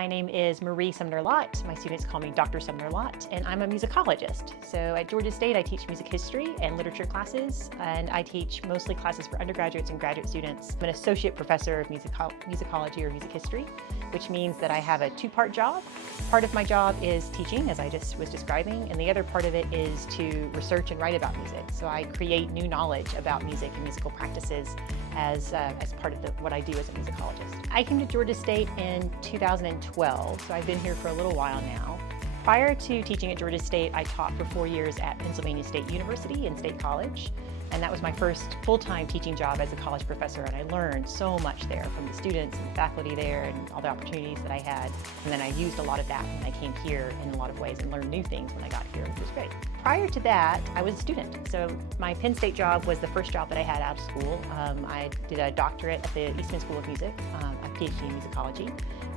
My name is Marie Sumner Lott. My students call me Dr. Sumner Lott, and I'm a musicologist. So at Georgia State, I teach music history and literature classes, and I teach mostly classes for undergraduates and graduate students. I'm an associate professor of musicology or music history, which means that I have a two-part job. Part of my job is teaching, as I just was describing, and the other part of it is to research and write about music. So I create new knowledge about music and musical practices as part of what I do as a musicologist. I came to Georgia State in 2012, so I've been here for a little while now. Prior to teaching at Georgia State, I taught for 4 years at Pennsylvania State University and State College, and that was my first full-time teaching job as a college professor, and I learned so much there from the students and the faculty there and all the opportunities that I had. And then I used a lot of that when I came here in a lot of ways and learned new things when I got here, which was great. Prior to that, I was a student. So my Penn State job was the first job that I had out of school. I did a doctorate at the Eastman School of Music, a PhD in musicology.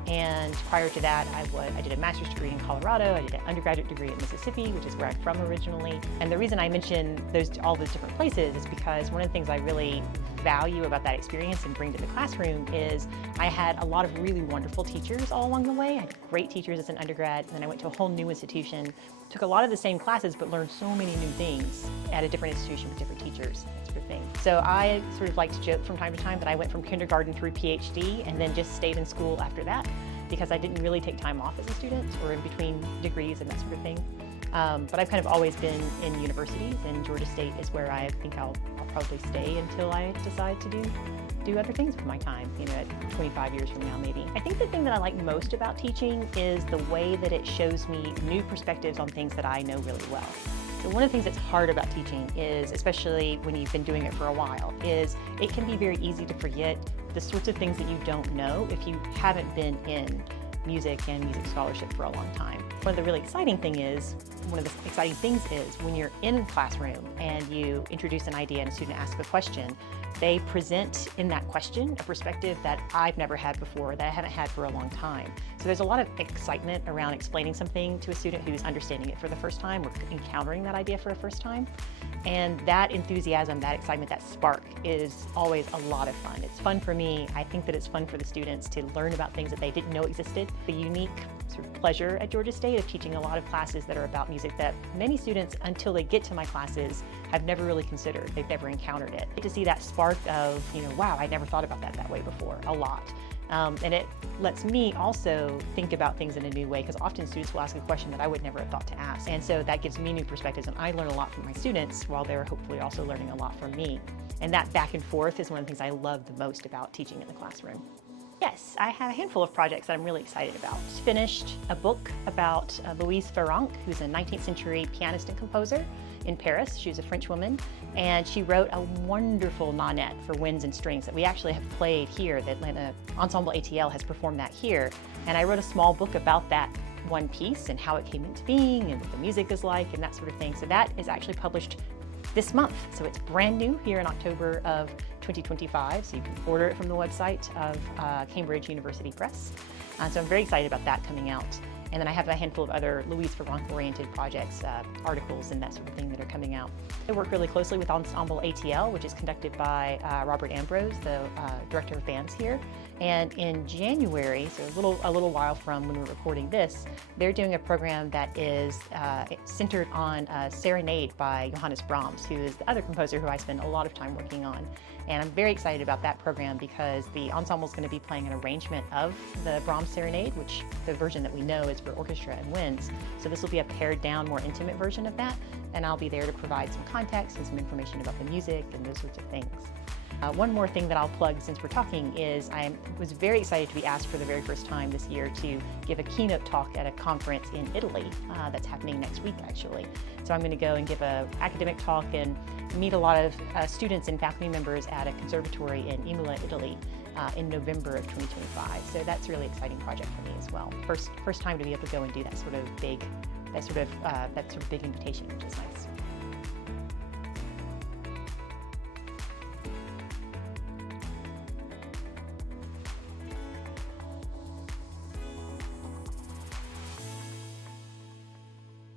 And prior to that, I did a master's degree in Colorado. I did an undergraduate degree in Mississippi, which is where I'm from originally. And the reason I mention all those different places is because one of the things I really value about that experience and bring to the classroom is I had a lot of really wonderful teachers all along the way. I had great teachers as an undergrad, and then I went to a whole new institution, took a lot of the same classes, but learned so many new things at a different institution with different teachers, that sort of thing. So I sort of like to joke from time to time that I went from kindergarten through PhD and then just stayed in school after that because I didn't really take time off as a student or in between degrees and that sort of thing. But I've kind of always been in universities, and Georgia State is where I think I'll probably stay until I decide to do other things with my time, at 25 years from now maybe. I think the thing that I like most about teaching is the way that it shows me new perspectives on things that I know really well. So one of the things that's hard about teaching is, especially when you've been doing it for a while, is it can be very easy to forget the sorts of things that you don't know if you haven't been in music and music scholarship for a long time. One of the really exciting things is when you're in a classroom and you introduce an idea and a student asks a question, they present in that question a perspective that I've never had before, that I haven't had for a long time. So there's a lot of excitement around explaining something to a student who's understanding it for the first time or encountering that idea for the first time. And that enthusiasm, that excitement, that spark is always a lot of fun. It's fun for me. I think that it's fun for the students to learn about things that they didn't know existed. The unique sort of pleasure at Georgia State of teaching a lot of classes that are about music that many students, until they get to my classes, have never really considered. They've never encountered it. To see that spark of, wow, I never thought about that way before, a lot. And it lets me also think about things in a new way, because often students will ask a question that I would never have thought to ask. And so that gives me new perspectives, and I learn a lot from my students while they're hopefully also learning a lot from me. And that back and forth is one of the things I love the most about teaching in the classroom. Yes, I have a handful of projects that I'm really excited about. Finished a book about Louise Farrenc, who's a 19th century pianist and composer in Paris. She was a French woman, and she wrote a wonderful nonet for winds and strings that we actually have played here. The Atlanta Ensemble ATL has performed that here. And I wrote a small book about that one piece and how it came into being and what the music is like and that sort of thing. So that is actually published this month. So it's brand new here in October of 2025. So you can order it from the website of Cambridge University Press. So I'm very excited about that coming out. And then I have a handful of other Louise Farrenc-oriented projects, articles and that sort of thing that are coming out. I work really closely with Ensemble ATL, which is conducted by Robert Ambrose, the director of bands here. And in January, so a little while from when we're recording this, they're doing a program that is centered on a serenade by Johannes Brahms, who is the other composer who I spend a lot of time working on. And I'm very excited about that program because the ensemble is going to be playing an arrangement of the Brahms serenade, which the version that we know is for orchestra and winds. So this will be a pared down, more intimate version of that, and I'll be there to provide some context and some information about the music and those sorts of things. One more thing that I'll plug since we're talking is I was very excited to be asked for the very first time this year to give a keynote talk at a conference in Italy that's happening next week actually. So I'm going to go and give an academic talk and meet a lot of students and faculty members at a conservatory in Imola, Italy in November of 2025. So that's a really exciting project for me as well. First time to be able to go and do that sort of big invitation, which is nice.